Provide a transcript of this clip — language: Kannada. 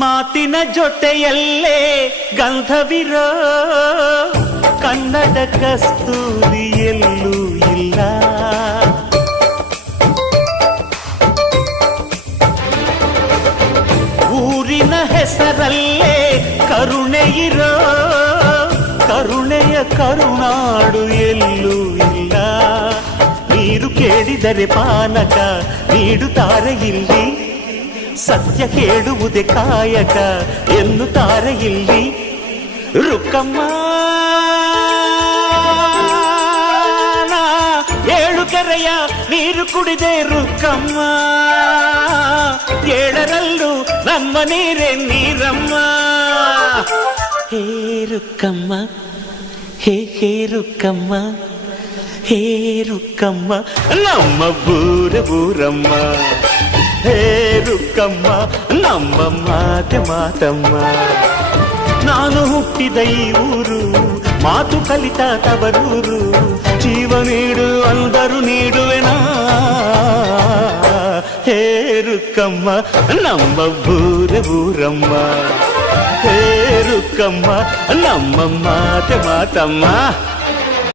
ಮಾತಿನ ಜೊತೆಯಲ್ಲೇ ಗಂಧವಿರೋ ಕನ್ನಡ ಕಸ್ತೂರಿ ಎಲ್ಲೂ ಇಲ್ಲ. ಊರಿನ ಹೆಸರಲ್ಲೇ ಕರುಣೆ ಇರೋ ಕರುಣೆಯ ಕರುನಾಡು ಎಲ್ಲೂ ಇಲ್ಲ. ನೀರು ಕೇಳಿದರೆ ಪಾನಕ ನೀಡುತ್ತಾರೆ ಇಲ್ಲಿ, ಸತ್ಯ ಕೇಳುವುದೇ ಕಾಯಕ ಎನ್ನುತ್ತಾರೆ ಇಲ್ಲಿ. ರುಕ್ಕಮ್ಮ ಏಳು ಕೆರೆಯ ನೀರು ಕುಡಿದೆ ರುಕ್ಕಮ್ಮ, ಏಳರಲ್ಲೂ ನಮ್ಮ ನೀರೇ ನೀರಮ್ಮ. ಹೇ ರುಕ್ಕಮ್ಮ, ಹೇ ರುಕ್ಕಮ್ಮ, ಹೇ ರುಕ್ಕಮ್ಮ ನಮ್ಮ ಬೂರಮ್ಮ. ಹೇ ರುಕ್ಕಮ್ಮ ನಮ್ಮ ಮಾತಮ್ಮ. ನಾನು ಹುಟ್ಟಿದ ಈ ಊರು, ಮಾತು ಕಲಿತ ತವರೂರು, ಜೀವ ನೀಡು ಅಂದರು ನೀಡುವೆನಾ. ಹೇ ರುಕ್ಕಮ್ಮ ನಮ್ಮ ಬೂರಮ್ಮ. ಹೇ ರುಕ್ಕಮ್ಮ ನಮ್ಮ ಮಾತಮ್ಮ.